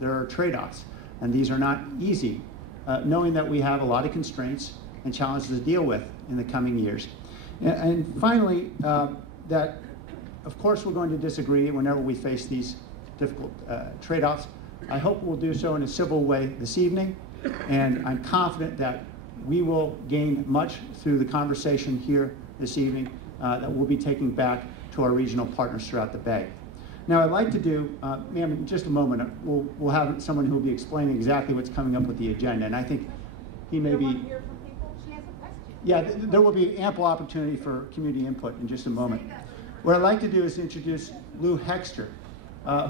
there are trade-offs, and these are not easy, knowing that we have a lot of constraints and challenges to deal with in the coming years. And finally, that of course we're going to disagree whenever we face these difficult trade-offs. I hope we'll do so in a civil way this evening, and I'm confident that we will gain much through the conversation here this evening that we'll be taking back to our regional partners throughout the Bay. Now, I'd like to do, ma'am, in just a moment, we'll have someone who will be explaining exactly what's coming up with the agenda, and I think he may be. Yeah, there will be ample opportunity for community input in just a moment. What I'd like to do is introduce Lou Hexter,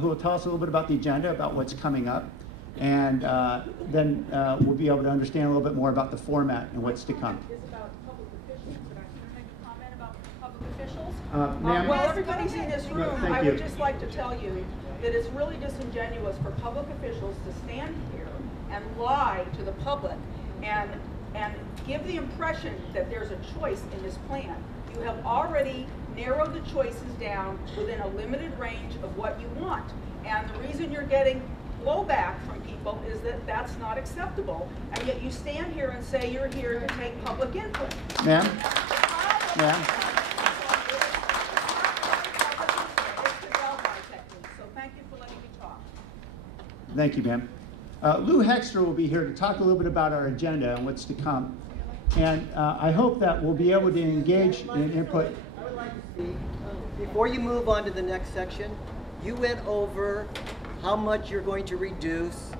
who will tell us a little bit about the agenda, about what's coming up, and then we'll be able to understand a little bit more about the format and what's to come. Well, everybody's in this room. I would just like to tell you that it's really disingenuous for public officials to stand here and lie to the public and give the impression that there's a choice in this plan. You have already narrowed the choices down within a limited range of what you want. And the reason you're getting blowback from people is that that's not acceptable. And yet you stand here and say you're here to take public input. Ma'am? Ma'am? Thank you, ma'am. Lou Hexter will be here to talk a little bit about our agenda and what's to come. And I hope that we'll be able to engage in input. I would like to speak. Before you move on to the next section, you went over how much you're going to reduce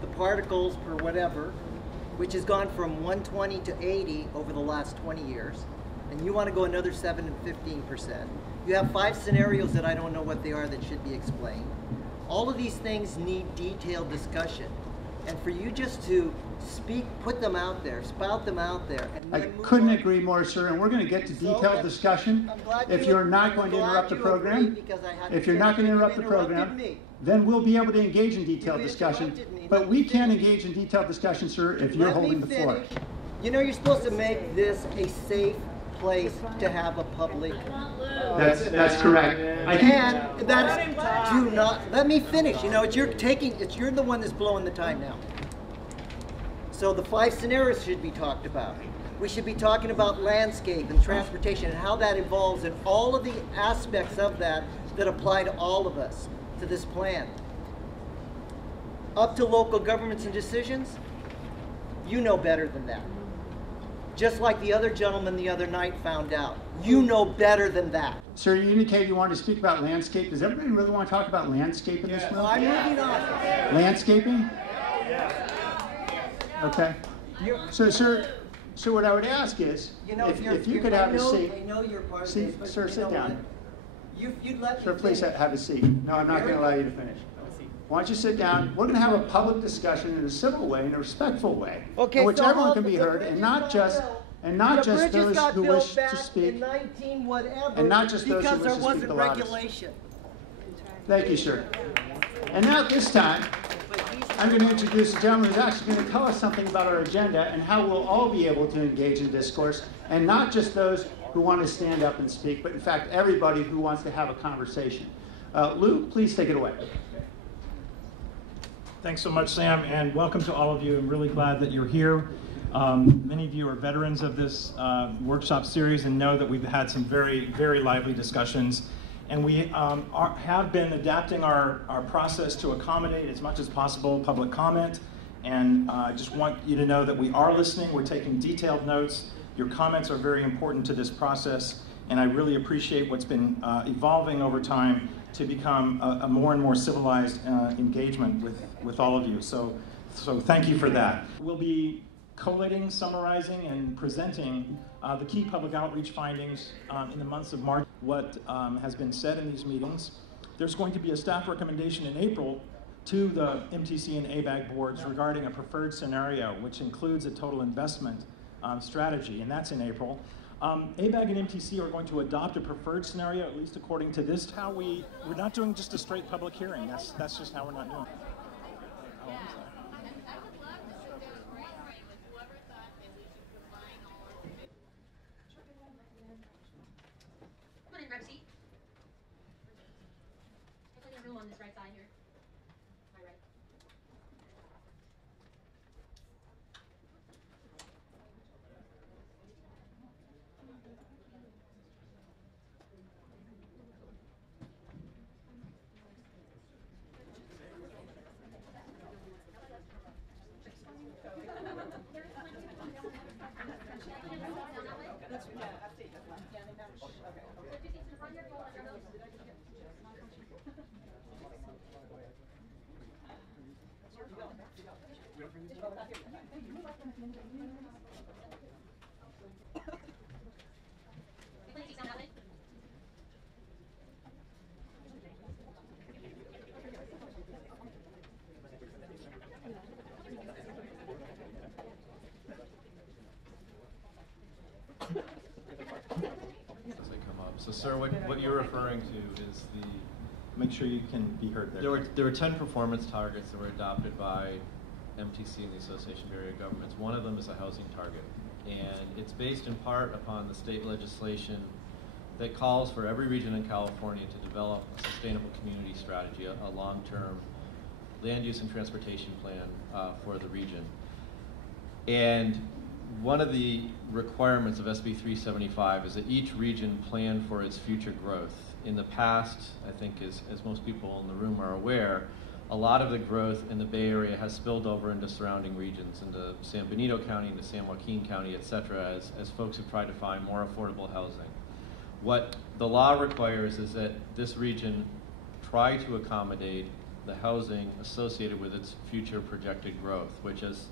the particles per whatever, which has gone from 120 to 80 over the last 20 years. And you want to go another 7 and 15%. You have 5 scenarios that I don't know what they are that should be explained. All of these things need detailed discussion. And for you just to speak, put them out there, spout them out there. And I couldn't agree more, sir. And we're going to get to detailed discussion. If you're not going to interrupt the program, if you're not going to interrupt the program, then we'll be able to engage in detailed discussion. But we can't engage in detailed discussion, sir, if you're holding the floor. You know, you're supposed to make this a safe place to have a public. That's correct. And that's, do not, let me finish. You know, you're the one that's blowing the time now. So the 5 scenarios should be talked about. We should be talking about landscape and transportation and how that evolves and all of the aspects of that that apply to all of us, to this plan. Up to local governments and decisions, you know better than that. Just like the other gentleman the other night found out. You know better than that. Sir, you indicated you wanted to speak about landscape. Does everybody really want to talk about landscape in this room? I'm moving on. Landscaping? Okay. So, sir, what I would ask is, if you could have a seat. I know you're part of this, but sir, sit down. You'd let me Sir, please have a seat. No, I'm not going to allow you to finish. Why don't you sit down? We're going to have a public discussion in a civil way, in a respectful way, in which everyone can be heard, and not just those who wish to speak, and not just those who wish to speak the loudest. Thank you, sir. And now at this time, I'm going to introduce a gentleman who's actually going to tell us something about our agenda and how we'll all be able to engage in discourse, and not just those who want to stand up and speak, but in fact everybody who wants to have a conversation. Lou, please take it away. Thanks so much, Sam, and welcome to all of you. I'm really glad that you're here. Many of you are veterans of this workshop series and know that we've had some very, very lively discussions. And we have been adapting our process to accommodate as much as possible public comment. And I just want you to know that we are listening. We're taking detailed notes. Your comments are very important to this process. And I really appreciate what's been evolving over time to become a more and more civilized engagement with all of you. So thank you for that. We'll be collating, summarizing, and presenting the key public outreach findings in the months of March. What has been said in these meetings. There's going to be a staff recommendation in April to the MTC and ABAG boards regarding a preferred scenario, which includes a total investment strategy, and that's in April. ABAG and MTC are going to adopt a preferred scenario, at least according to this. How we're not doing just a straight public hearing. That's just how we're not doing it. Oh, I'm sorry. Come on in, grab a seat. There's plenty of room on this right side here. My right. As they come up. So, sir, what you're referring to is the... Make sure you can be heard there. There were 10 performance targets that were adopted by MTC and the Association of Area Governments. One of them is a housing target, and it's based in part upon the state legislation that calls for every region in California to develop a sustainable community strategy, a long-term land use and transportation plan for the region. And one of the requirements of SB 375 is that each region plan for its future growth. In the past, I think as most people in the room are aware, a lot of the growth in the Bay Area has spilled over into surrounding regions, into San Benito County, into San Joaquin County, et cetera, as folks have tried to find more affordable housing. What the law requires is that this region try to accommodate the housing associated with its future projected growth, which is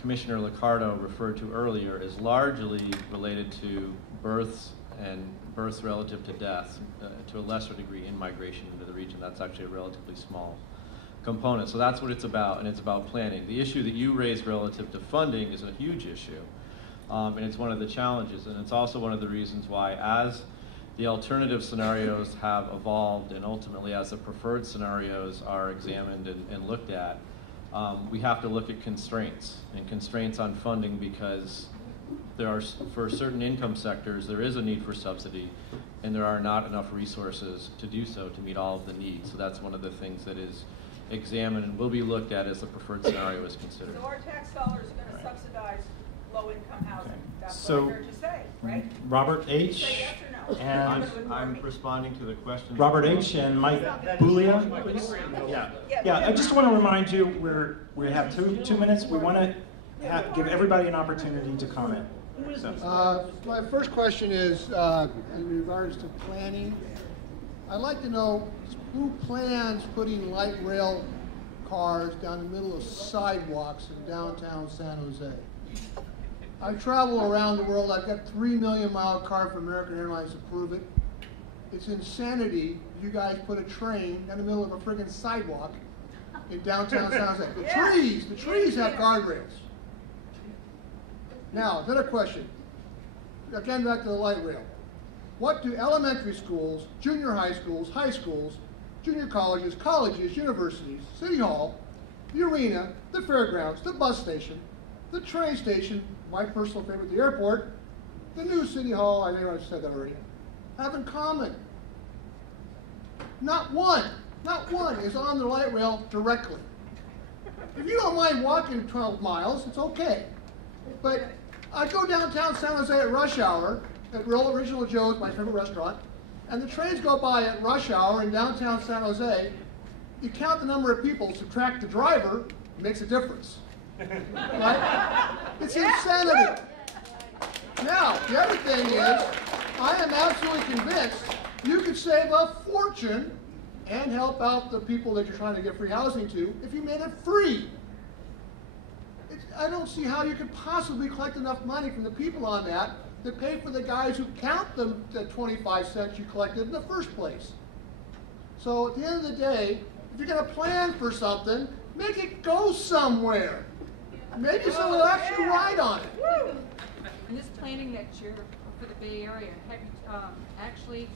Commissioner Liccardo referred to earlier, is largely related to births and births relative to deaths, to a lesser degree in migration into the region. That's actually a relatively small component. So that's what it's about, and it's about planning. The issue that you raised relative to funding is a huge issue, and it's one of the challenges, and it's also one of the reasons why, as the alternative scenarios have evolved and ultimately as the preferred scenarios are examined and looked at, we have to look at constraints on funding, because there are, for certain income sectors, there is a need for subsidy, and there are not enough resources to do so to meet all of the needs. So that's one of the things that is examined and will be looked at as the preferred scenario is considered. So our tax dollars are going to subsidize low-income housing. Okay. That's So, what I heard you say, right? Robert Say H. yes or no. and I'm responding to the question. Robert H. and Mike Bulia, please. Yeah. I just want to remind you we have two minutes. We want to give everybody an opportunity to comment. So. My first question is in regards to planning. I'd like to know who plans putting light rail cars down the middle of sidewalks in downtown San Jose. I travel around the world. I've got 3 million mile card for American Airlines to prove it. It's insanity. You guys put a train down the middle of a friggin' sidewalk in downtown San Jose. The trees have guardrails. Now, another question. Again, back to the light rail. What do elementary schools, junior high schools, junior colleges, universities, City Hall, the arena, the fairgrounds, the bus station, the train station, my personal favorite, the airport, the new City Hall, I think I said that already, have in common? Not one is on the light rail directly. If you don't mind walking 12 miles, it's okay. But I go downtown San Jose at rush hour, at Real Original Joe's, my favorite restaurant, and the trains go by at rush hour in downtown San Jose. You count the number of people, subtract the driver, it makes a difference. Right? It's insanity. Now, the other thing is, I am absolutely convinced you could save a fortune and help out the people that you're trying to get free housing to if you made it free. I don't see how you could possibly collect enough money from the people on that to pay for the guys who count them the 25 cents you collected in the first place. So at the end of the day, if you're going to plan for something, make it go somewhere. Maybe someone will actually ride on it. In this planning that you're for the Bay Area, have you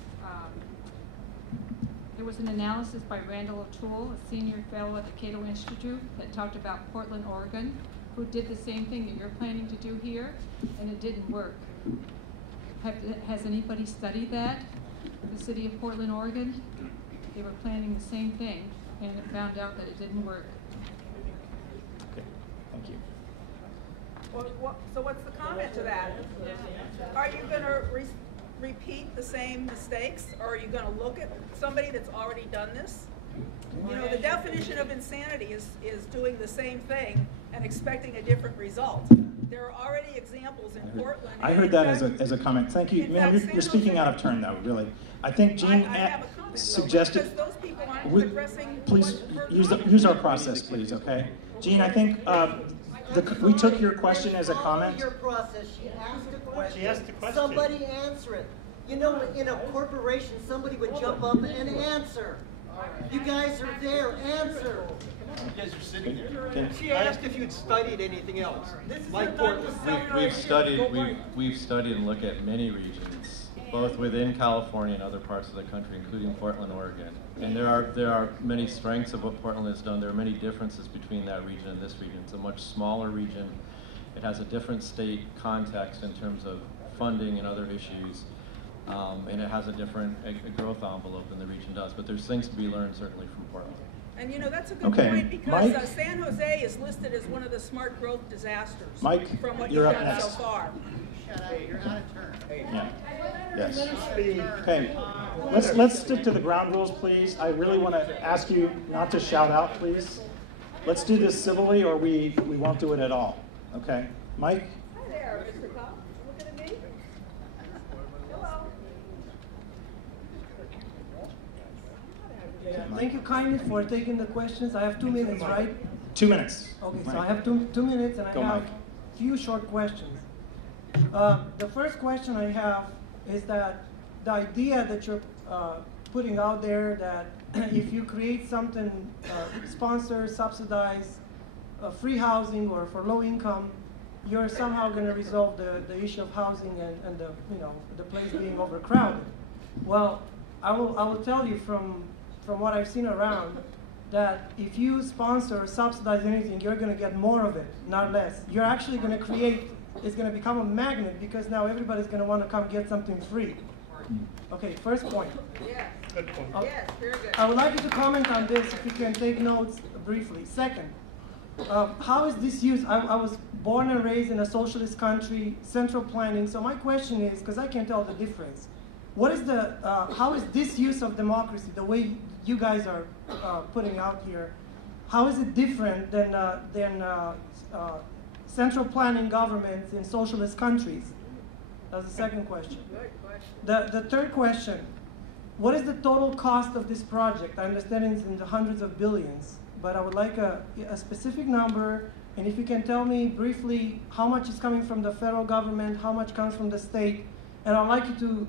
there was an analysis by Randall O'Toole, a senior fellow at the Cato Institute, that talked about Portland, Oregon, who did the same thing that you're planning to do here, and it didn't work. Has anybody studied that? The city of Portland, Oregon? They were planning the same thing, and it found out that it didn't work. Okay, thank you. Well, so what's the comment to that? Are you going to repeat the same mistakes, or are you going to look at somebody that's already done this? You know, the definition of insanity is doing the same thing and expecting a different result. There are already examples in Portland. I heard that as a comment. Thank you. Ma'am, you're speaking out of turn, though, really. I think Jean suggested... Because those people go on We- addressing Please what her use our process, please, okay? Jean, I think we took your question as a Follow comment. your process. She asked a question. She asked a question. Somebody answer it. You know, in a corporation, somebody would jump up and answer. You guys are there. Answer. You guys are sitting there. Okay. She asked if you'd studied anything else, like Portland. We've studied and looked at many regions, both within California and other parts of the country, including Portland, Oregon. And there are many strengths of what Portland has done. There are many differences between that region and this region. It's a much smaller region. It has a different state context in terms of funding and other issues. And it has a different growth envelope than the region does. But there's things to be learned certainly from Portland. And you know, that's a good Okay. point because Mike? San Jose is listed as one of the smart growth disasters. Mike, from what you're you've up done so next. far. You're out of turn. Yeah. Yes. Okay. Let's stick to the ground rules, please. I really want to ask you not to shout out, please. Let's do this civilly, or we won't do it at all. Okay. Mike. Hi there, Mr. Cobb. Looking at me? Hello. Thank you kindly for taking the questions. I have 2 minutes, right? 2 minutes. Okay, so Mike. I have two minutes and I Go, have Mike. a few short questions. The first question I have is that the idea that you're putting out there that if you create something, sponsor, subsidize, free housing or for low income, you're somehow going to resolve the issue of housing and the place being overcrowded. Well, I will tell you from what I've seen around that if you sponsor or subsidize anything, you're going to get more of it, not less. You're actually going to create, it's going to become a magnet because now everybody's going to want to come get something free. Okay, first point. Yes. Good point. Yes, very good. I would like you to comment on this, if you can take notes briefly. Second, how is this used? I was born and raised in a socialist country, central planning, so my question is, because I can't tell the difference, what is how is this use of democracy, the way you guys are putting out here, how is it different than central planning governments in socialist countries? That's the second question. Good question. The third question, what is the total cost of this project? I understand it's in the hundreds of billions, but I would like a specific number, and if you can tell me briefly how much is coming from the federal government, how much comes from the state, and I'd like you to,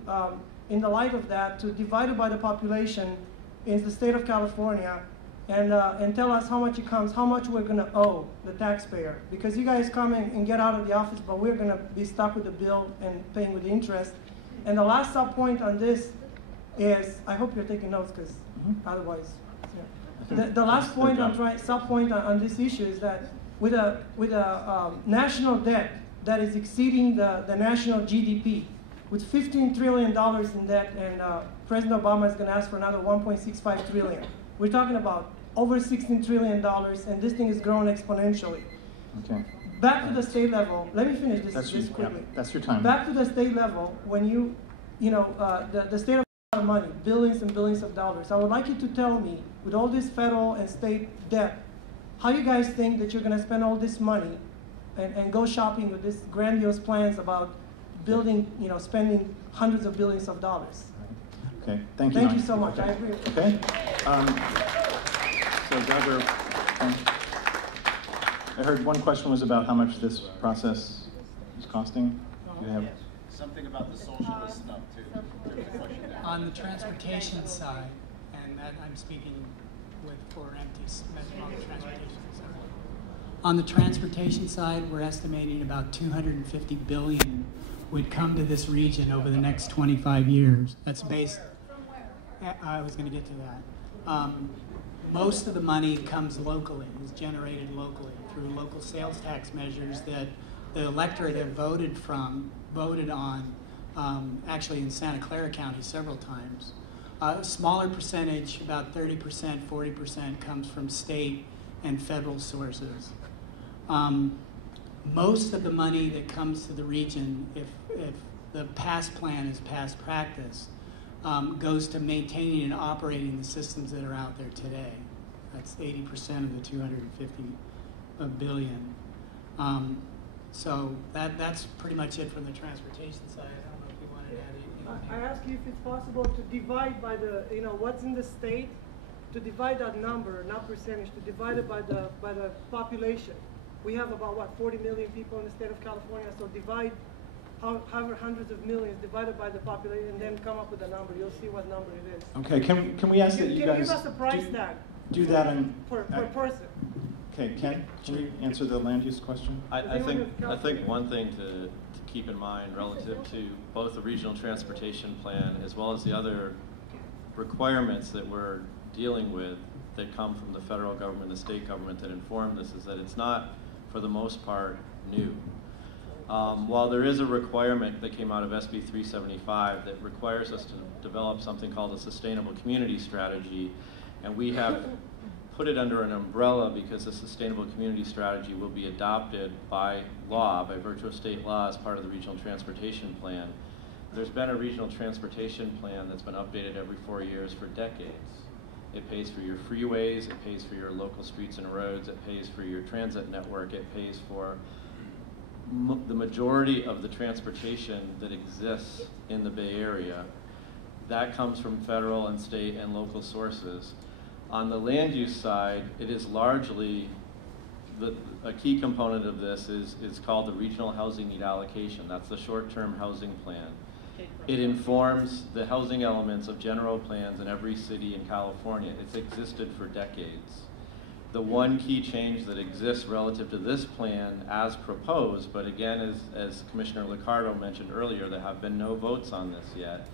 in the light of that, to divide it by the population in the state of California, and tell us how much it comes, how much we're going to owe the taxpayer. Because you guys come and get out of the office, but we're going to be stuck with the bill and paying with the interest. And the last sub point on this is, I hope you're taking notes, because otherwise, yeah. The last point I'm trying, sub point on this issue is that with a national debt that is exceeding the national GDP, with $15 trillion in debt, and President Obama is going to ask for another $1.65 trillion. We're talking about over $16 trillion, and this thing is growing exponentially. Okay. Back to the state level, let me finish this quickly. Yeah, that's your time. Back to the state level, when the state of a lot of money, billions and billions of dollars. I would like you to tell me, with all this federal and state debt, how you guys think that you're going to spend all this money and go shopping with these grandiose plans about building, spending hundreds of billions of dollars. Okay, thank you. Thank you so much. I agree. Okay. So, Governor, I heard one question was about how much this process is costing. Do you have Something about the socialist stuff too. There was a question there. On the transportation side, and that I'm speaking for MTC, on the transportation side. On the transportation side, we're estimating about $250 billion would come to this region over the next 25 years. That's based. I was going to get to that. Most of the money comes locally, is generated locally through local sales tax measures that the electorate have voted on, actually in Santa Clara County several times. A smaller percentage, about 30%, 40%, comes from state and federal sources. Most of the money that comes to the region, if the past plan is past practice, goes to maintaining and operating the systems that are out there today. That's 80% of the $250 billion. So that's pretty much it from the transportation side. I don't know if you wanted to add anything. I ask you if it's possible to divide by the, what's in the state to divide that number, not percentage, to divide it by the population. We have about, what, 40 million people in the state of California, so divide however hundreds of millions divided by the population and then come up with a number. You'll see what number it is. Okay, can we ask that you guys give us a price tag do that in per person? Okay, Ken, can you answer the land use question? I think one thing to keep in mind relative to both the regional transportation plan as well as the other requirements that we're dealing with that come from the federal government, the state government that inform this, is that it's not, for the most part, new. While there is a requirement that came out of SB 375 that requires us to develop something called a sustainable community strategy, and we have put it under an umbrella because the sustainable community strategy will be adopted by law, by virtue of state law, as part of the regional transportation plan. There's been a regional transportation plan that's been updated every 4 years for decades. It pays for your freeways, it pays for your local streets and roads, it pays for your transit network, it pays for the majority of the transportation that exists in the Bay Area. That comes from federal and state and local sources. On the land use side, it is largely, a key component of this is called the Regional Housing Need Allocation. That's the short-term housing plan. It informs the housing elements of general plans in every city in California. It's existed for decades. The one key change that exists relative to this plan as proposed, but again, as Commissioner Liccardo mentioned earlier, there have been no votes on this yet,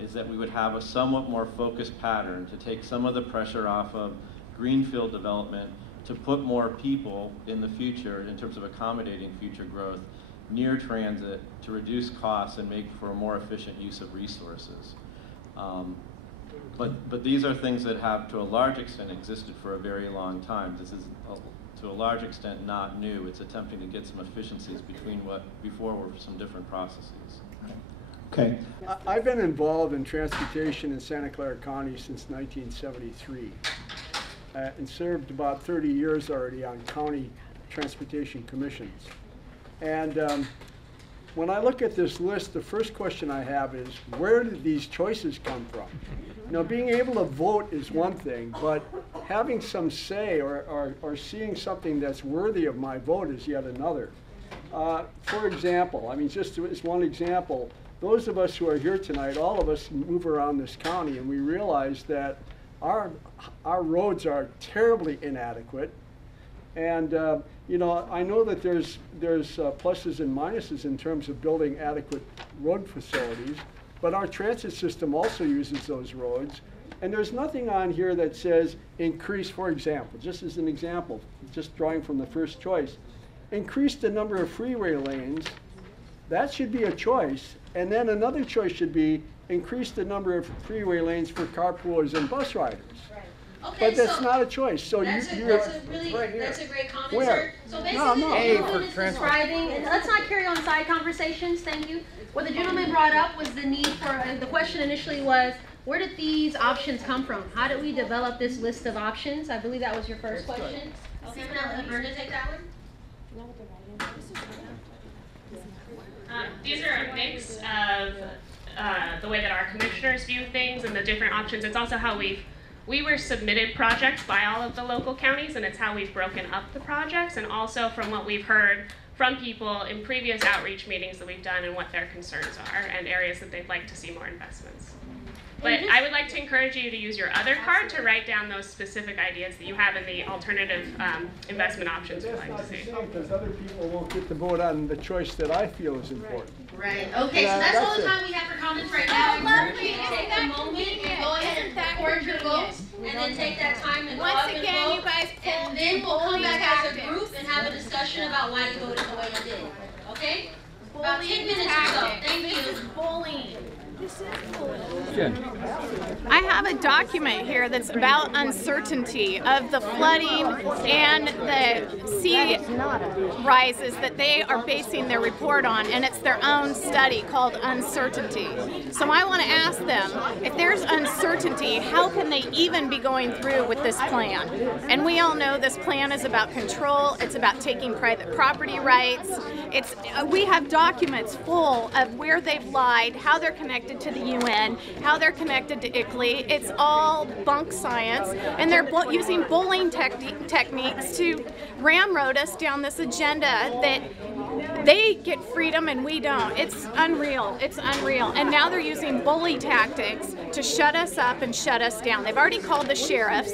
is that we would have a somewhat more focused pattern to take some of the pressure off of greenfield development, to put more people in the future in terms of accommodating future growth near transit, to reduce costs and make for a more efficient use of resources. But these are things that have, to a large extent, existed for a very long time. This is, to a large extent, not new. It's attempting to get some efficiencies between what before were some different processes. Okay. I've been involved in transportation in Santa Clara County since 1973 and served about 30 years already on county transportation commissions. And when I look at this list, the first question I have is, where did these choices come from? You know, being able to vote is one thing, but having some say or seeing something that's worthy of my vote is yet another. For example, I mean, just as one example, those of us who are here tonight, all of us move around this county, and we realize that our roads are terribly inadequate. And you know, I know that there's pluses and minuses in terms of building adequate road facilities, but our transit system also uses those roads. And there's nothing on here that says increase, for example, just as an example, just drawing from the first choice, increase the number of freeway lanes. That should be a choice. And then another choice should be increase the number of freeway lanes for carpoolers and bus riders. Right. Okay, but that's so not a choice. So that's a great comment, Where? sir. So basically, No. what the gentleman is describing, and let's not carry on side conversations, thank you. What the gentleman brought up was the need for, the question initially was, where did these options come from? How did we develop this list of options? I believe that was your first question. Okay, I'm going to let Brenda take that one. These are a mix of the way that our commissioners view things and the different options. It's also how we were submitted projects by all of the local counties, and it's how we've broken up the projects, and also from what we've heard from people in previous outreach meetings that we've done and what their concerns are and areas that they'd like to see more investments. But I would like to encourage you to use your other card to write down those specific ideas that you have in the alternative investment options you'd like to see. Because other people won't get to vote on the choice that I feel is important. Right. Okay, so that's all the time we have for comments right now. I encourage you to take a moment and go ahead and record your votes, and then take that time and go up and vote. You guys and then we'll come back as a group and have a discussion about why you voted the way you did. Okay? About 10 minutes or so. Thank you. This is bullying. I have a document here that's about uncertainty of the flooding and the sea rises that they are basing their report on, and it's their own study called Uncertainty. So I want to ask them, if there's uncertainty, how can they even be going through with this plan? And we all know this plan is about control, it's about taking private property rights. We have documents full of where they've lied, how they're connected connected to the UN, how they're connected to ICLEI. It's all bunk science, and they're using bullying techniques to ramrod us down this agenda that they get freedom and we don't. It's unreal. It's unreal. And now they're using bully tactics to shut us up and shut us down. They've already called the sheriffs.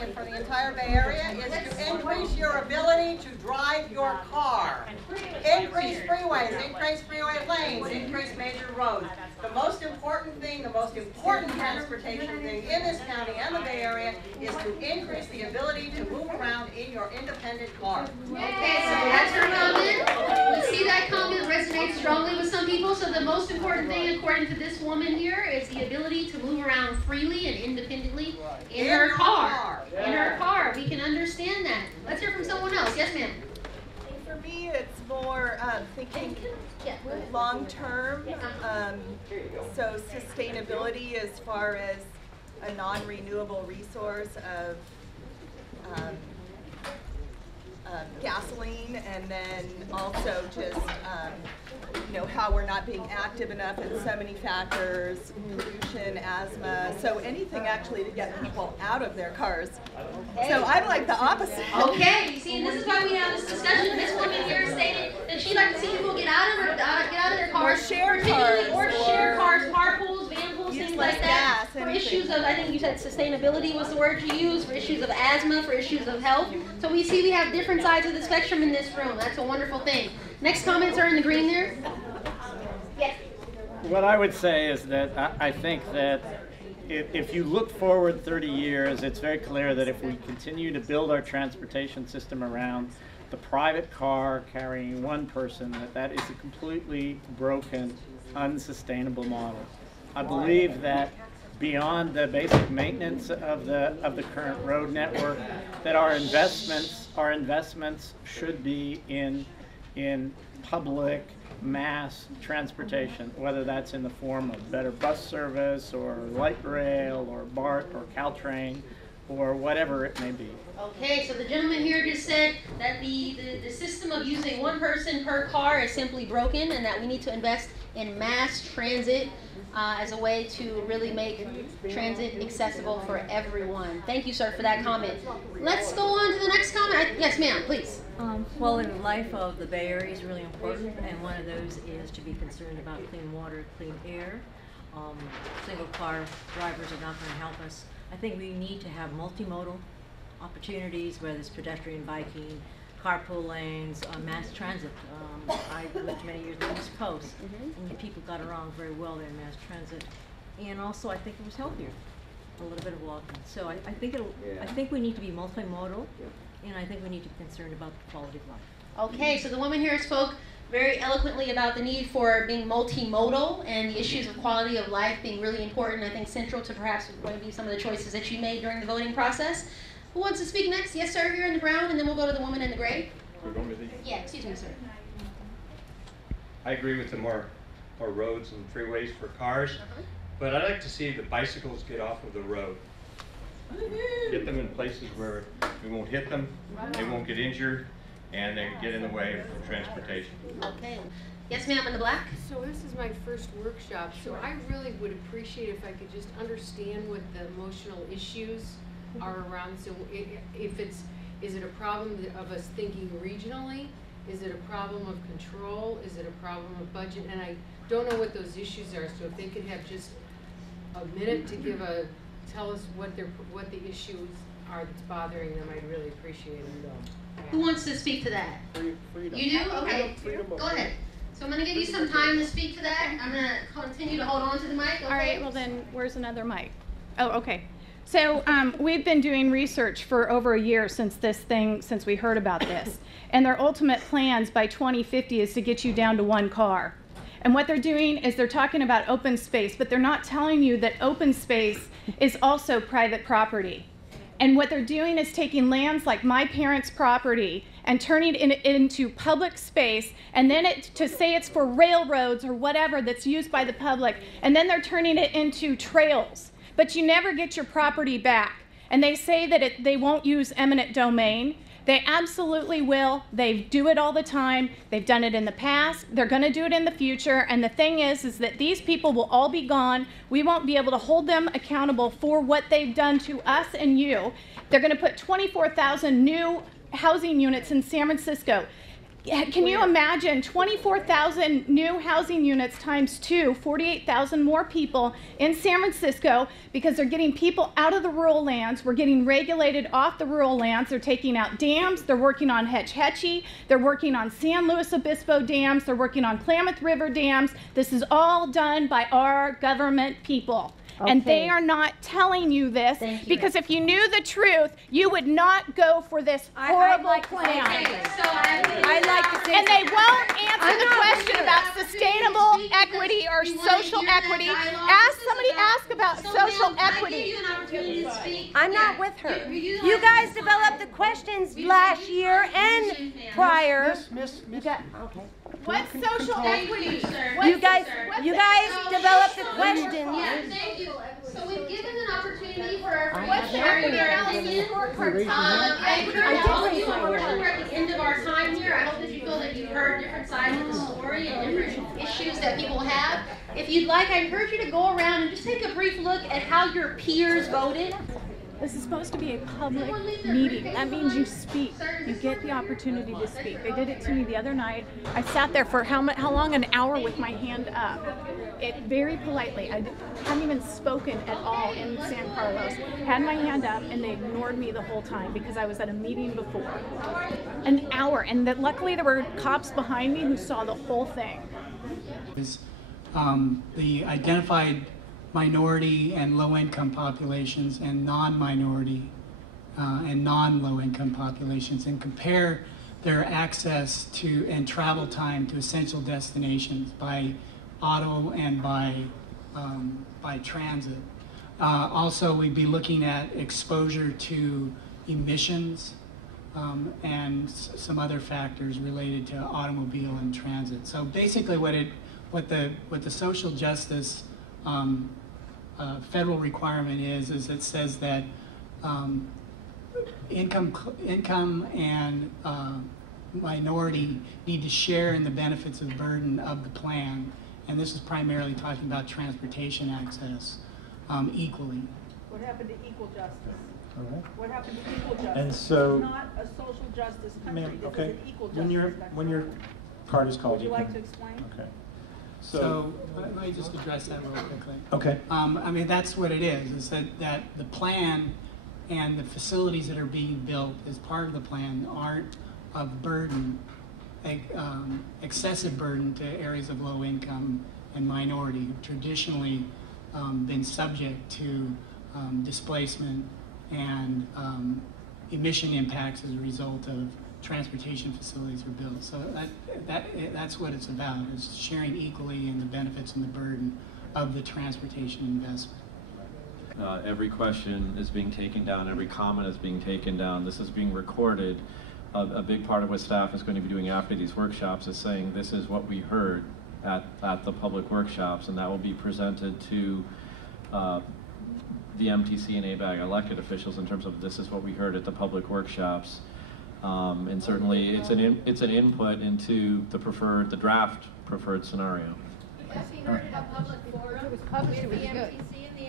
And for the entire Bay Area is to increase your ability to drive your car. Increase freeways, increase freeway lanes, increase major roads. The most important thing, the most important transportation thing in this county and the Bay Area is to increase the ability to move around in your independent car. Okay, so that's her comment. We see that comment resonates strongly with some people. So the most important thing, according to this woman here, is the ability to move around freely and independently in her car. In her car. We can understand that. Let's hear from someone else. Yes, ma'am. For me, it's more thinking long term. So sustainability as far as a non-renewable resource of gasoline, and then also just how we're not being active enough in so many factors, pollution, asthma, so anything actually to get people out of their cars. Okay. So I'm like the opposite. Okay, you see, and this is why we have this discussion. This woman here stated that she'd like to see people get out of their cars, or share cars, or share cars, carpools, van pools, things like that. For issues of, I think you said sustainability was the word you used, for issues of asthma, for issues of health. So we see we have different sides of the spectrum in this room. That's a wonderful thing. Next comments are in the green there. Yes. What I would say is that I think that if you look forward 30 years, it's very clear that if we continue to build our transportation system around the private car carrying one person, that is a completely broken, unsustainable model. I believe that beyond the basic maintenance of the current road network, that our investments should be in public mass transportation, whether that's in the form of better bus service or light rail or BART or Caltrain or whatever it may be. Okay, so the gentleman here just said that the system of using one person per car is simply broken, and that we need to invest in mass transit as a way to really make transit accessible for everyone. Thank you, sir, for that comment. Let's go on to the next comment. Yes, ma'am, please. Quality of life of the Bay Area is really important, and one of those is to be concerned about clean water, clean air. Single car drivers are not going to help us. I think we need to have multimodal opportunities, whether it's pedestrian biking, carpool lanes, mass transit. I lived many years on the East Coast, and the people got around very well there in mass transit. And also, I think it was healthier, a little bit of walking. So I think we need to be multimodal, and I think we need to be concerned about the quality of life. Okay, so the woman here spoke very eloquently about the need for being multimodal and the issues of quality of life being really important, I think central to perhaps maybe some of the choices that you made during the voting process. Who wants to speak next? Yes, sir, here in the brown, and then we'll go to the woman in the gray. Yeah, excuse me, sir. I agree with the more roads and freeways for cars, but I'd like to see the bicycles get off of the road. Get them in places where we won't hit them, they won't get injured, and they get in the way of transportation. Okay. Yes, ma'am, in the black. So this is my first workshop, so I really would appreciate if I could just understand what the emotional issues are around. So is it a problem of us thinking regionally? Is it a problem of control? Is it a problem of budget? And I don't know what those issues are, so if they could have just a minute to tell us what the issues are that's bothering them, I'd really appreciate it. Who wants to speak to that? Freedom. You do? Okay. Go ahead. So I'm going to give you some time to speak to that. I'm going to continue to hold on to the mic. Okay? All right, well then, where's another mic? Oh, okay. So we've been doing research for over a year since we heard about this. And their ultimate plans by 2050 is to get you down to one car. And what they're doing is they're talking about open space, but they're not telling you that open space is also private property. And what they're doing is taking lands like my parents' property and turning it into public space, and then to say it's for railroads or whatever that's used by the public, and then they're turning it into trails. But you never get your property back. and they say that they won't use eminent domain. They absolutely will. They do it all the time. They've done it in the past. They're going to do it in the future. And the thing is that these people will all be gone. We won't be able to hold them accountable for what they've done to us and you. They're going to put 24,000 new housing units in San Francisco. Can you imagine 24,000 new housing units times 2, 48,000 more people in San Francisco, because they're getting people out of the rural lands. We're getting regulated off the rural lands. They're taking out dams. They're working on Hetch Hetchy. They're working on San Luis Obispo dams. They're working on Klamath River dams. This is all done by our government people. Okay. And they are not telling you this, because if you knew the truth, you would not go for this horrible plan. And they won't answer the question about sustainable equity or social equity. Somebody ask about social equity. I'm not with her. You guys developed the questions last year and prior. Okay. What's social equity? You guys developed the questions. Yeah, thank you. So we've given an opportunity for our sharing their analysis. We're at the end of our time here. I hope that you feel that you've heard different sides of the story and different issues that people have. If you'd like, I encourage you to go around and just take a brief look at how your peers voted. This is supposed to be a public meeting. That means you speak. You get the opportunity to speak. They did it to me the other night. I sat there for how long? An hour with my hand up. Very politely. I hadn't even spoken at all in San Carlos. Had my hand up, and they ignored me the whole time because I was at a meeting before. An hour. And luckily there were cops behind me who saw the whole thing. The identified minority and low-income populations and non-minority and non-low-income populations, and compare their access to and travel time to essential destinations by auto and by transit. Also, we'd be looking at exposure to emissions and some other factors related to automobile and transit. So basically, what the social justice federal requirement is it says that income and minority need to share in the benefits of burden of the plan, and this is primarily talking about transportation access equally. What happened to equal justice? All right. What happened to equal justice? And so, this is not a social justice country. This okay. is an equal justice When your card is called, would you like to explain? Okay. So let me just address that real quickly. Okay. I mean, that's what it is that the plan and the facilities that are being built as part of the plan aren't of burden, excessive burden to areas of low income and minority who've traditionally been subject to displacement and emission impacts as a result of transportation facilities are built. So that's what it's about, is sharing equally in the benefits and the burden of the transportation investment. Every question is being taken down, every comment is being taken down. This is being recorded. A big part of what staff is going to be doing after these workshops is saying this is what we heard at the public workshops, and that will be presented to the MTC and ABAG elected officials in terms of this is what we heard at the public workshops. And certainly it's an input into the draft preferred scenario. Has he heard a public forum with the MTC and the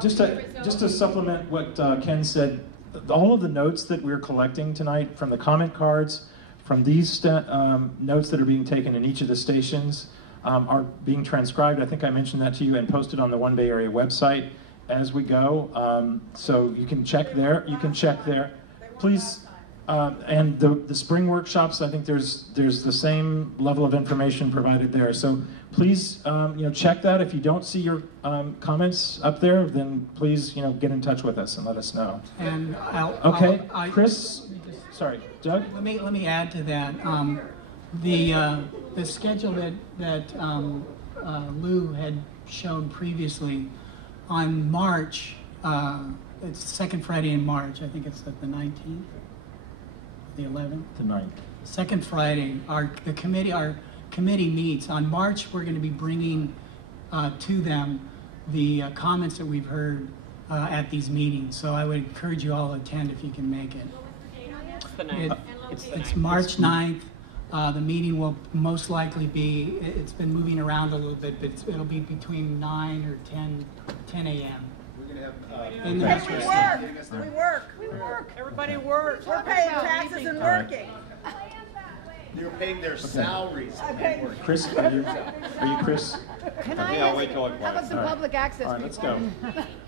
ABAG? Just to supplement what Ken said, all of the notes that we're collecting tonight from the comment cards, from these notes that are being taken in each of the stations are being transcribed. I think I mentioned that to you and posted on the One Bay Area website as we go. So you can check there. Please, and the spring workshops, I think there's the same level of information provided there. So please, check that. If you don't see your comments up there, then please, get in touch with us and let us know. And Chris, sorry, Doug. Let me add to that. The schedule that Lou had shown previously on March. It's the second Friday in March. I think it's the 19th, the 11th. The 9th. Second Friday. Our committee meets. On March, we're going to be bringing to them the comments that we've heard at these meetings. So I would encourage you all to attend if you can make it. It's March 9th. The meeting will most likely be, it's been moving around a little bit, but it'll be between 9 or 10 a.m. We work. Everybody works. We're paying taxes and working. You're paying their salaries. Okay. Chris, are you Chris? Can I I'll ask, wait till how about the public access? All right, let's go.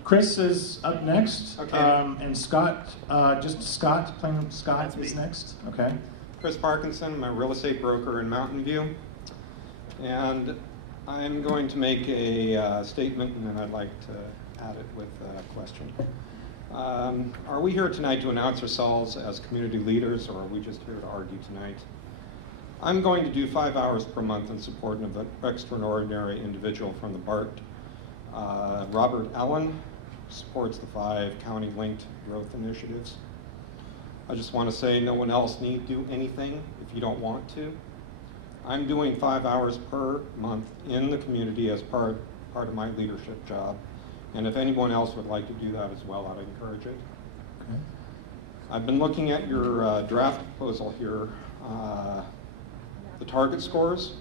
Chris is up next, and Scott, plain Scott is next. Okay. Chris Parkinson, I'm a real estate broker in Mountain View, and I'm going to make a statement, and then I'd like to add it with a question. Are we here tonight to announce ourselves as community leaders, or are we just here to argue tonight? I'm going to do 5 hours per month in support of an extraordinary individual from the BART. Robert Allen supports the 5 county-linked growth initiatives. I just want to say no one else need do anything if you don't want to. I'm doing 5 hours per month in the community as part of my leadership job. And if anyone else would like to do that as well, I'd encourage it. Okay. I've been looking at your draft proposal here, the target scores,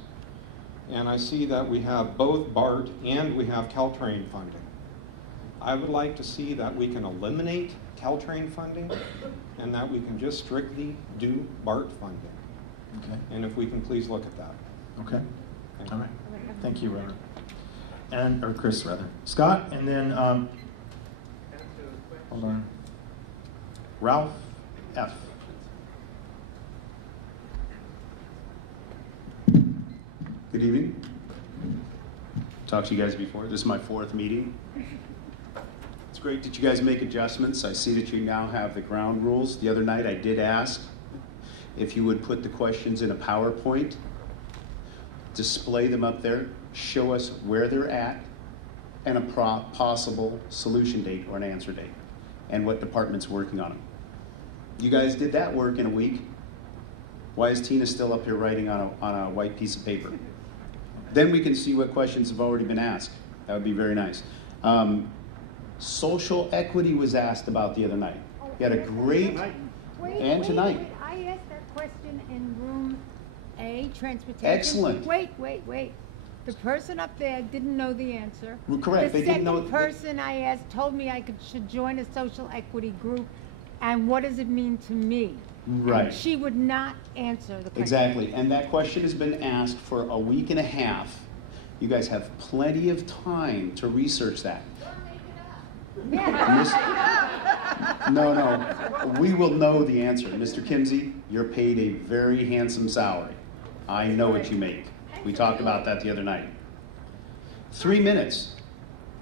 and I see that we have both BART and we have Caltrain funding. I would like to see that we can eliminate Caltrain funding and that we can just strictly do BART funding. Okay. And if we can please look at that. Okay. All right. Thank you, Robert. Or Chris, rather. Scott, and then, hold on. Ralph F. Good evening. Talked to you guys before. This is my 4th meeting. It's great that you guys make adjustments. I see that you now have the ground rules. The other night I did ask if you would put the questions in a PowerPoint, display them up there, show us where they're at, and a possible solution date or an answer date, and what department's working on them. You guys did that work in a week. Why is Tina still up here writing on a white piece of paper? Then we can see what questions have already been asked. That would be very nice. Social equity was asked about the other night. You had a great, and tonight. I asked that question in room A, transportation. Excellent. Wait. The person up there didn't know the answer. Well, correct. The They didn't know. second person I asked told me I should join a social equity group, and what does it mean to me? Right. And she would not answer the question. Exactly, and that question has been asked for a week and a half. You guys have plenty of time to research that. No, we will know the answer. Mr. Kimsey, you're paid a very handsome salary. I know what you make. We talked about that the other night. 3 minutes.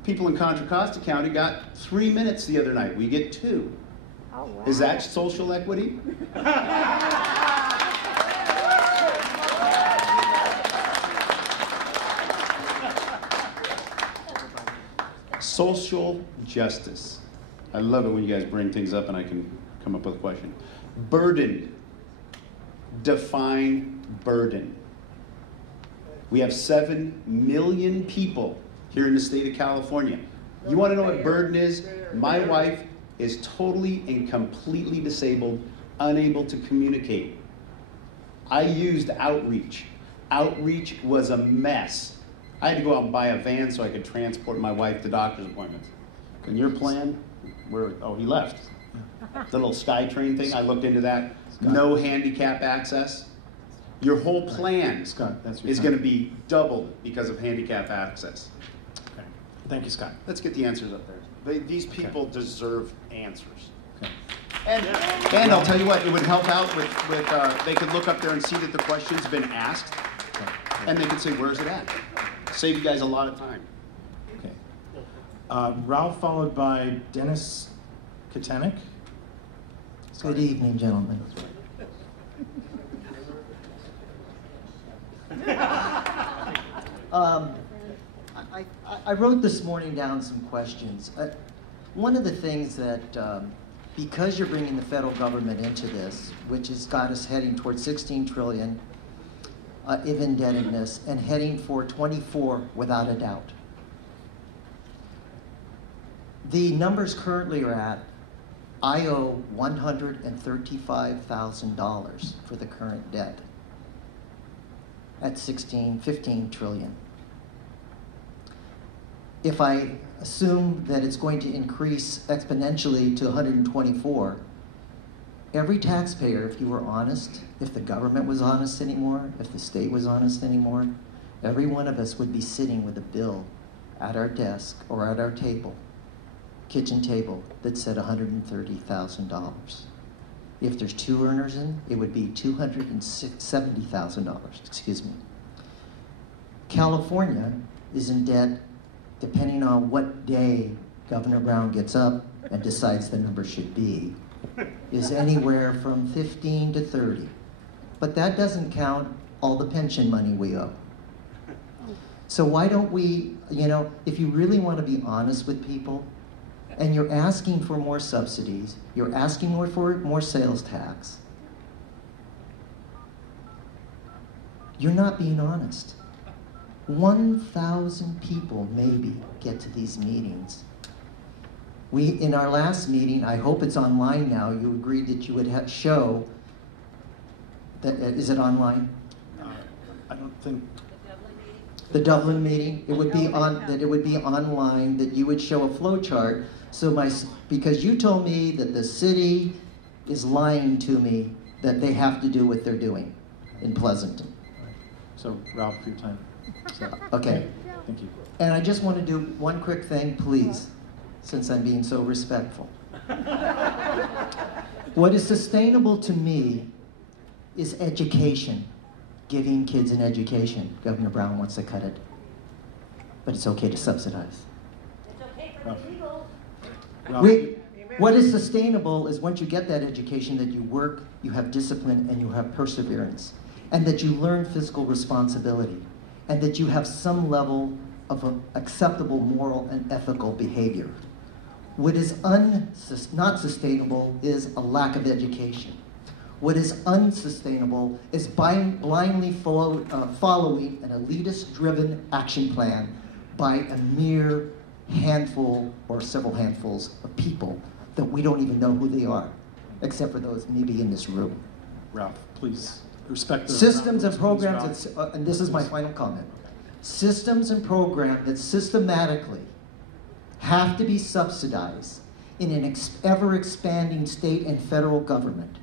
People in Contra Costa County got 3 minutes the other night. We get 2. Oh, wow. Is that social equity? Social justice. I love it when you guys bring things up and I can come up with a question. Burden. Define burden. We have 7 million people here in the state of California. You want to know what burden is? My wife is totally and completely disabled, unable to communicate. I used outreach. Outreach was a mess. I had to go out and buy a van so I could transport my wife to doctor's appointments. And your plan? Oh, he left. The little SkyTrain thing, I looked into that. No handicap access. Your whole plan is going to be doubled because of handicap access. Okay. Thank you, Scott. Let's get the answers up there. These people deserve answers. Okay. And I'll tell you what, it would help out with they could look up there and see that the question's been asked, and they could say, where's it at? Save you guys a lot of time. Okay. Ralph, followed by Dennis Katanik. Good evening, gentlemen. I wrote this morning down some questions. One of the things that, because you're bringing the federal government into this, which has got us heading towards 16 trillion of indebtedness and heading for 24 without a doubt. The numbers currently are at, I owe $135,000 for the current debt at 15 trillion. If I assume that it's going to increase exponentially to 124, every taxpayer, if you were honest, if the government was honest anymore, if the state was honest anymore, every one of us would be sitting with a bill at our desk or at our table, kitchen table, that said $130,000. If there's 2 earners in, it would be $270,000, excuse me. California is in debt, depending on what day Governor Brown gets up and decides the number should be, is anywhere from 15 to 30. But that doesn't count all the pension money we owe. So why don't we, if you really want to be honest with people, and you're asking for more subsidies, you're asking for more sales tax, you're not being honest. 1,000 people maybe get to these meetings. In our last meeting, I hope it's online now, you agreed that you would show, that, is it online? I don't think. The Dublin meeting, it would be online, that you would show a flow chart. So because you told me that the city is lying to me that they have to do what they're doing in Pleasanton. So Ralph, for your time. So, okay. Thank you. And I just want to do one quick thing, please, since I'm being so respectful. What is sustainable to me is education. Giving kids an education. Governor Brown wants to cut it. But it's okay to subsidize. It's okay for the legal. What is sustainable is once you get that education, that you work, you have discipline, and you have perseverance. And that you learn fiscal responsibility. And that you have some level of acceptable moral and ethical behavior. What is not sustainable is a lack of education. What is unsustainable is blindly following an elitist-driven action plan by a mere handful or several handfuls of people that we don't even know who they are, except for those maybe in this room. Ralph, please respect the systems and programs, and this is my final comment. Systems and programs that systematically have to be subsidized in an ever-expanding state and federal government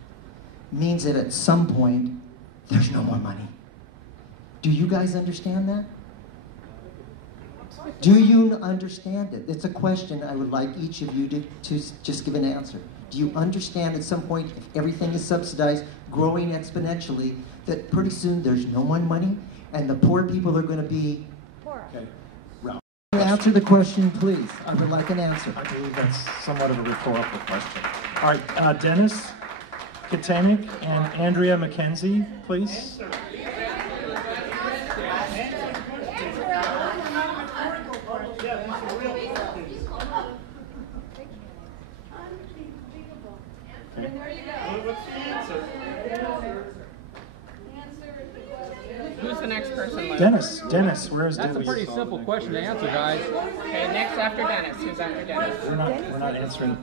means that at some point, there's no more money. Do you guys understand that? Do you understand it? It's a question I would like each of you to just give an answer. Do you understand at some point, if everything is subsidized, growing exponentially, that pretty soon there's no more money, and the poor people are going to be... Okay. Ralph. Answer the question, please. I would like an answer. I believe that's somewhat of a rhetorical question. All right, Dennis Katenik and Andrea McKenzie, please. Who's the next person? Dennis, where's Dennis? That's a pretty simple question to answer, guys. Okay, next after Dennis. Who's after Dennis? We're not answering.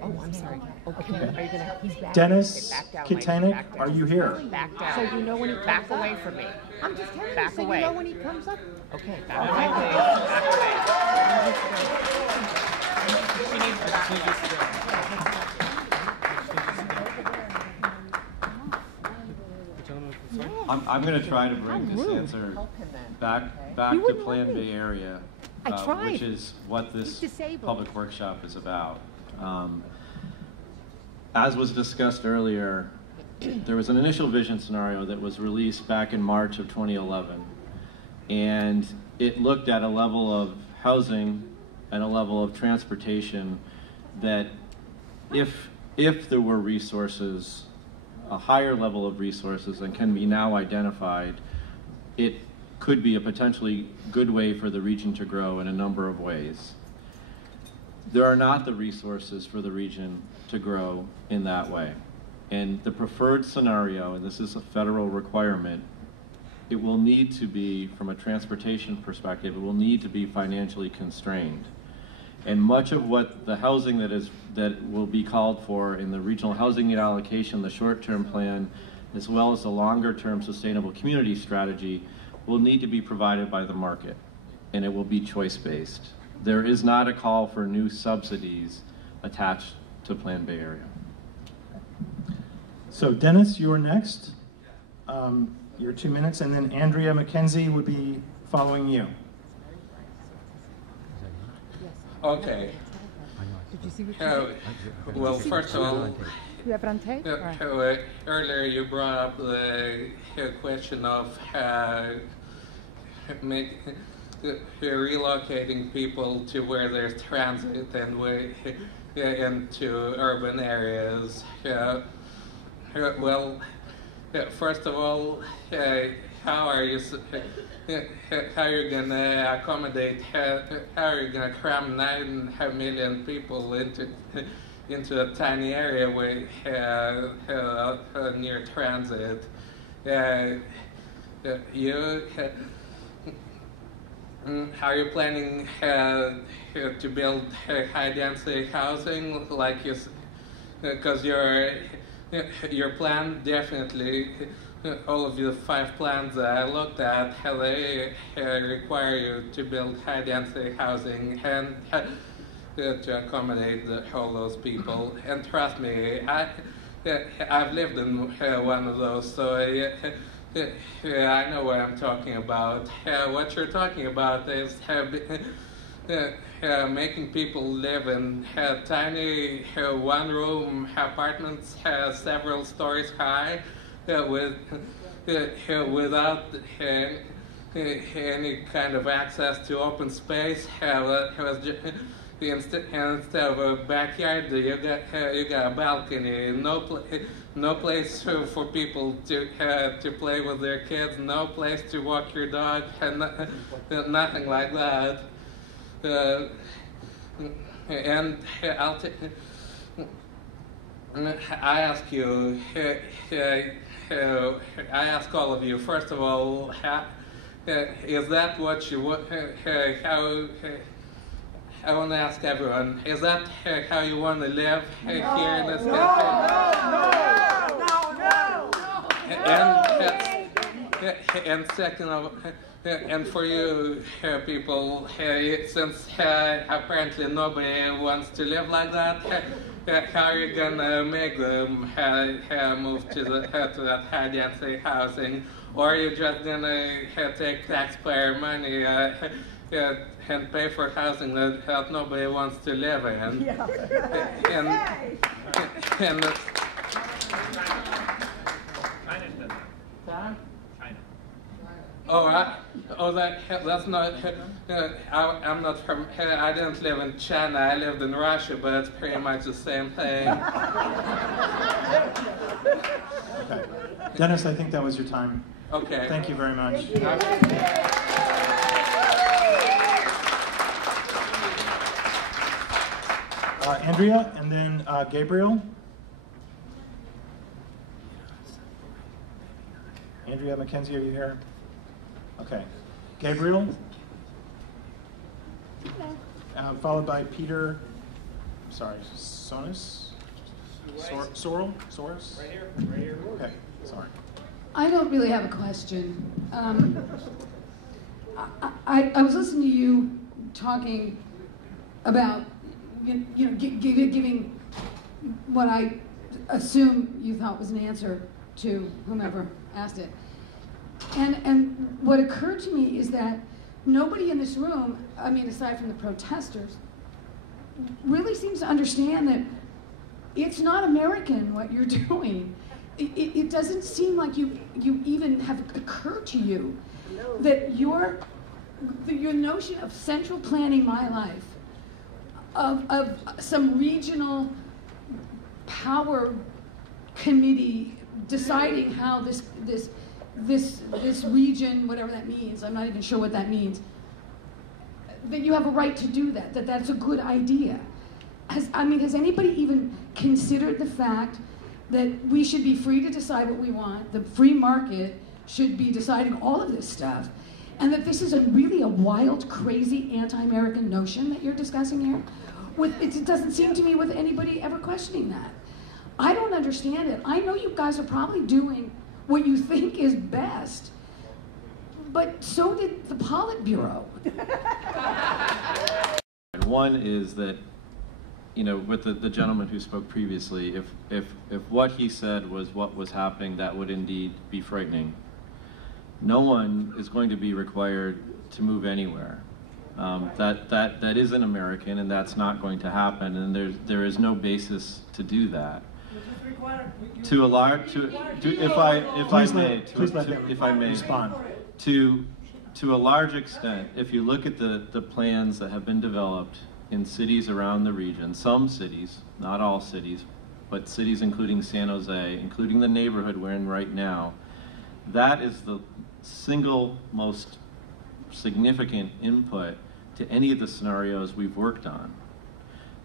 Oh, I'm sorry. Okay. Are you gonna? He's back. Dennis Back Katenik, are you here? Back down. So you know when he back away from me. I'm just telling you. So you know when he comes up. Okay. Back away, please. Back away. She needs to back away. I'm going to try to bring this answer back to Plan Bayarea, which is what this public workshop is about. As was discussed earlier, there was an initial vision scenario that was released back in March of 2011, and it looked at a level of housing and a level of transportation that if there were resources, a higher level of resources than can be now identified, it could be a potentially good way for the region to grow in a number of ways. There are not the resources for the region to grow in that way. And the preferred scenario, and this is a federal requirement, it will need to be, from a transportation perspective, it will need to be financially constrained. And much of what the housing that will be called for in the regional housing need allocation, the short-term plan, as well as the longer-term sustainable community strategy, will need to be provided by the market, and it will be choice-based. There is not a call for new subsidies attached to Plan Bay Area. So Dennis, you are next. Your 2 minutes, and then Andrea McKenzie would be following you. Okay. Well, first of all, earlier you brought up the question of relocating people to where there's transit and into urban areas. Well, first of all, how are you going to accommodate, how are you going to cram 9 million people into a tiny area near transit? How are you planning to build high density housing, like you, because your plan definitely, all of the 5 plans that I looked at, they require you to build high density housing and to accommodate all those people. And trust me, I've lived in one of those, so I know what I'm talking about. What you're talking about is making people live in tiny one-room apartments several stories high without any kind of access to open space. Instead of a backyard, you got a balcony. No place for people to play with their kids. No place to walk your dog. Nothing like that. And I ask you, I ask all of you, first of all, is that what you want? I want to ask everyone, is that how you want to live here in this country? And second of all, and for you people, since apparently nobody wants to live like that, how are you gonna make them move to that high density housing? Or are you just gonna take taxpayer money and pay for housing that nobody wants to live in? Yeah. And that's not. I'm not from. I didn't live in China. I lived in Russia, but it's pretty much the same thing. Okay. Dennis, I think that was your time. Okay. Thank you very much. Andrea, and then Gabriel. Andrea McKenzie, are you here? Okay. Gabriel. Followed by Peter, sorry, Sonis? Sorrel? Soros? Right here. Okay, sorry. I don't really have a question. I was listening to you talking about giving what I assume you thought was an answer to whomever asked it. And what occurred to me is that nobody in this room, I mean, aside from the protesters, really seems to understand that it's not American what you're doing. It doesn't seem like you even have occurred to you that your notion of central planning my life, of some regional power committee deciding how this region, whatever that means, I'm not even sure what that means, that you have a right to do that that's a good idea. Has anybody even considered the fact that we should be free to decide what we want, the free market should be deciding all of this stuff, and that this is really a wild, crazy, anti-American notion that you're discussing here. It doesn't seem to me with anybody ever questioning that. I don't understand it. I know you guys are probably doing what you think is best, but so did the Politburo. One is that, with the gentleman who spoke previously, if what he said was what was happening, that would indeed be frightening. No one is going to be required to move anywhere. That isn't American, and that's not going to happen, and there is no basis to do that. To a large, if I may respond, to a large extent, if you look at the plans that have been developed in cities around the region, some cities, not all cities, but cities including San Jose, including the neighborhood we're in right now, that is the single most significant input to any of the scenarios we've worked on.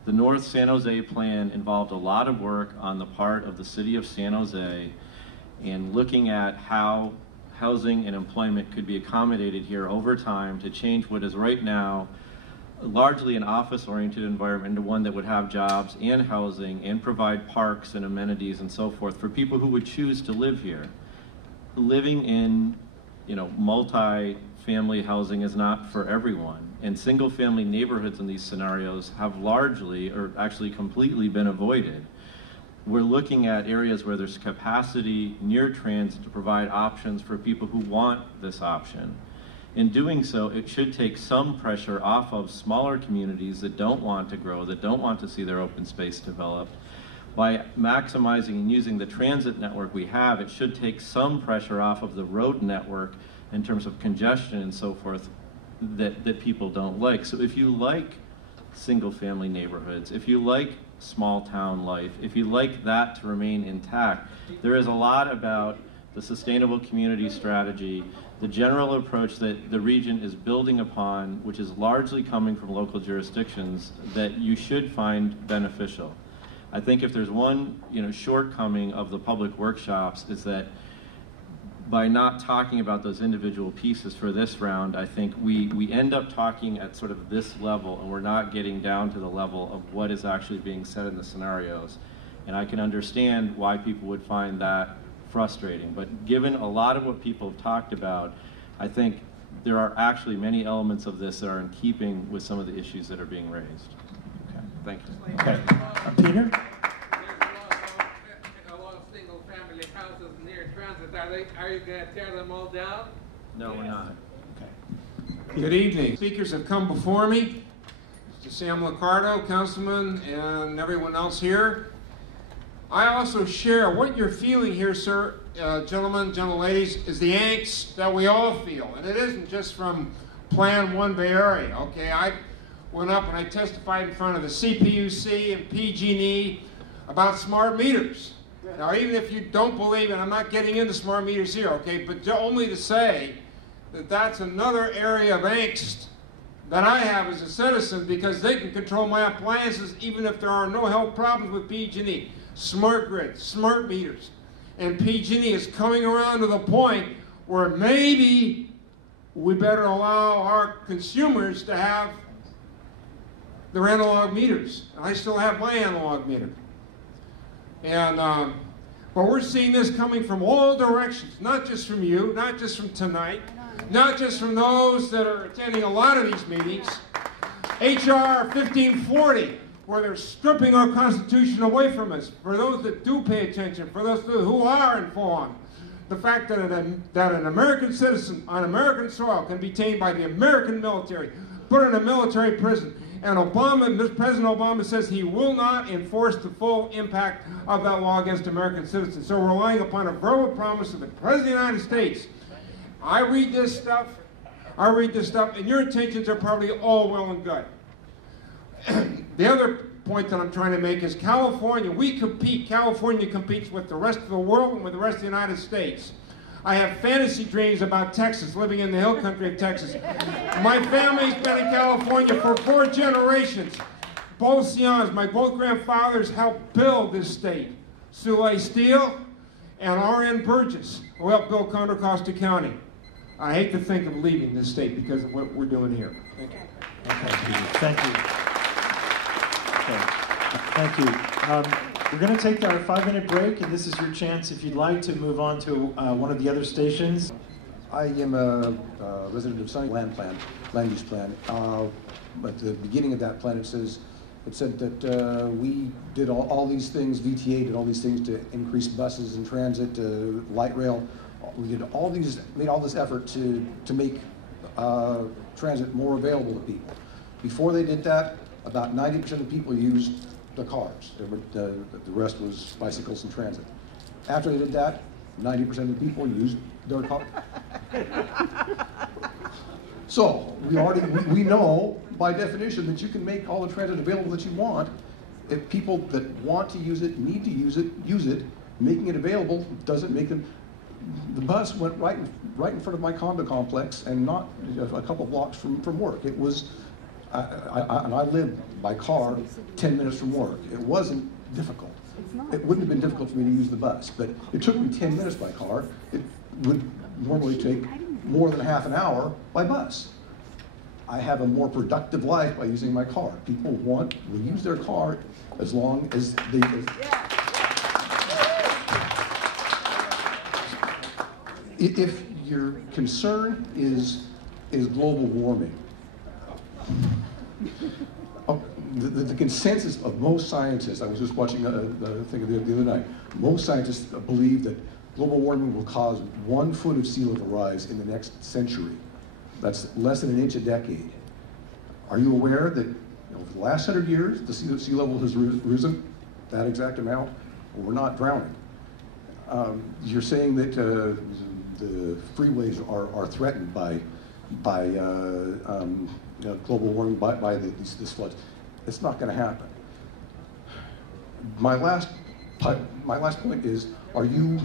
The North San Jose plan involved a lot of work on the part of the city of San Jose in looking at how housing and employment could be accommodated here over time to change what is right now largely an office-oriented environment into one that would have jobs and housing and provide parks and amenities and so forth for people who would choose to live here. Living in, multi-family housing is not for everyone, and single-family neighborhoods in these scenarios have largely, or actually completely, been avoided. We're looking at areas where there's capacity near transit to provide options for people who want this option. In doing so, it should take some pressure off of smaller communities that don't want to grow, that don't want to see their open space developed. By maximizing and using the transit network we have, it should take some pressure off of the road network in terms of congestion and so forth that people don't like. So if you like single-family neighborhoods, if you like small town life, if you like that to remain intact, there is a lot about the sustainable community strategy, the general approach that the region is building upon, which is largely coming from local jurisdictions, that you should find beneficial. I think if there's one shortcoming of the public workshops is that by not talking about those individual pieces for this round, I think we end up talking at sort of this level, and we're not getting down to the level of what is actually being said in the scenarios. And I can understand why people would find that frustrating. But given a lot of what people have talked about, I think there are actually many elements of this that are in keeping with some of the issues that are being raised. Okay, thank you. Okay, Peter? Houses near transit, are you going to tear them all down? No, we're not. Okay. Good evening. Speakers have come before me. Mr. Sam Liccardo, Councilman, and everyone else here. I also share what you're feeling here, sir, gentlemen, gentleladies, is the angst that we all feel. And it isn't just from Plan 1 Bayarea, okay? I went up and I testified in front of the CPUC and PG&E about smart meters. Now, even if you don't believe it, I'm not getting into smart meters here, okay, but only to say that that's another area of angst that I have as a citizen because they can control my appliances even if there are no health problems with PG&E. Smart grid, smart meters. And PG&E is coming around to the point where maybe we better allow our consumers to have their analog meters. And I still have my analog meter. And but we're seeing this coming from all directions, not just from you, not just from tonight, not just from those that are attending a lot of these meetings. HR 1540, where they're stripping our Constitution away from us. For those that do pay attention, for those who are informed, the fact that an American citizen on American soil can be detained by the American military, put in a military prison, and President Obama says he will not enforce the full impact of that law against American citizens. So we're relying upon a verbal promise of the President of the United States. I read this stuff, and your intentions are probably all well and good. The other point that I'm trying to make is California, California competes with the rest of the world and with the rest of the United States. I have fantasy dreams about Texas, living in the hill country of Texas. My family's been in California for 4 generations. Both Sions, my both grandfathers helped build this state. Soule Steele and R.N. Burgess, who helped build Contra Costa County. I hate to think of leaving this state because of what we're doing here. Thank you. Thank you. Okay. Thank you. We're going to take our 5-minute break, and this is your chance, if you'd like, to move on to one of the other stations. I am a resident of Sunny Land use plan. At the beginning of that plan, it said that we did all these things, VTA did all these things to increase buses and transit, light rail. We did made all this effort to make transit more available to people. Before they did that, about 90% of the people used the cars. The rest was bicycles and transit. After they did that, 90% of the people used their car. So we know by definition that you can make all the transit available that you want. If people that want to use it, need to use it. Making it available doesn't make them. The bus went right in front of my condo complex and not a couple blocks from work. It was, and I lived by car 10 minutes from work. It wasn't difficult. It wouldn't have been difficult for me to use the bus, but it took me 10 minutes by car. It would normally take more than half an hour by bus. I have a more productive life by using my car. People will use their car as long as they. If your concern is global warming, the consensus of most scientists, I was just watching the thing the other night, most scientists believe that global warming will cause 1 foot of sea level rise in the next century. That's less than an inch a decade. Are you aware that over the last 100 years, the sea level has risen that exact amount? We're not drowning. You're saying that the freeways are threatened by global warming, by these floods. It's not going to happen. My last point is: are you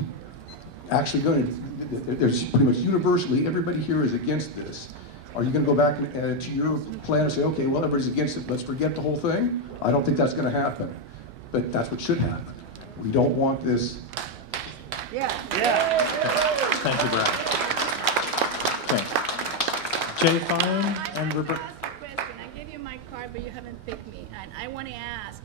actually going to? There's pretty much universally everybody here is against this. Are you going to go back to your plan and say, okay, well, everybody's against it, let's forget the whole thing? I don't think that's going to happen, but that's what should happen. We don't want this. Yeah. Thank you, Brad. Okay. Jay Fine and Roberta. I gave you my card, but you haven't picked me, and I want to ask,